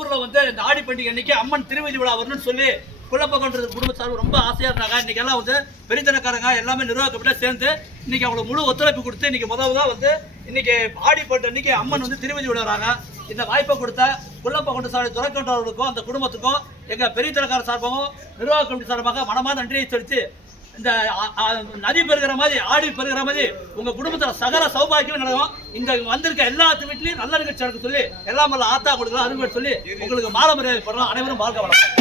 ஊர்ல வந்து இந்த ஆடி பண்டிகை அன்னைக்கு அம்மன் திருவதி விழா வரணும்னு சொல்லி குள்ளப்பகன்ற குடும்பத்தார் ரொம்ப ஆசையா இருந்தாங்க. இன்னைக்கு எல்லாம் வந்து பெரியத்தனக்காரங்க எல்லாமே நிர்வாக கமிட்டியா சேர்ந்து இன்னைக்கு அவங்களுக்கு முழு ஒத்துழைப்பு கொடுத்து இன்னைக்கு முதல்ல வந்து இன்னைக்கு ஆடி பண்டிகை அன்னைக்கு அம்மன் வந்து திருவதி விழாறாங்க. இந்த வாய்ப்பை கொடுத்த குள்ளப்பகொண்டு சாலை துறைக்கொண்டவர்களுக்கும் அந்த குடும்பத்துக்கும் எங்க பெரியத்தனக்கார சார்பாகவும் நிர்வாக கமிட்டி சார்பாக மனமார்ந்த நன்றியை செலுத்தி இந்த நதி பெறுகிற மாதிரி ஆடி பெறுகிற மாதிரி உங்க குடும்பத்துல சகல சௌபாகியம் நடக்கும். இங்க வந்திருக்க எல்லாத்து வீட்லயும் நல்ல நிகழ்ச்சி நடக்க சொல்லி எல்லாம் ஆத்தா கொடுக்கலாம் அருமை சொல்லி உங்களுக்கு மாலை மரியாதை பண்றோம். அனைவரும் வாழ்க்கை வளம்.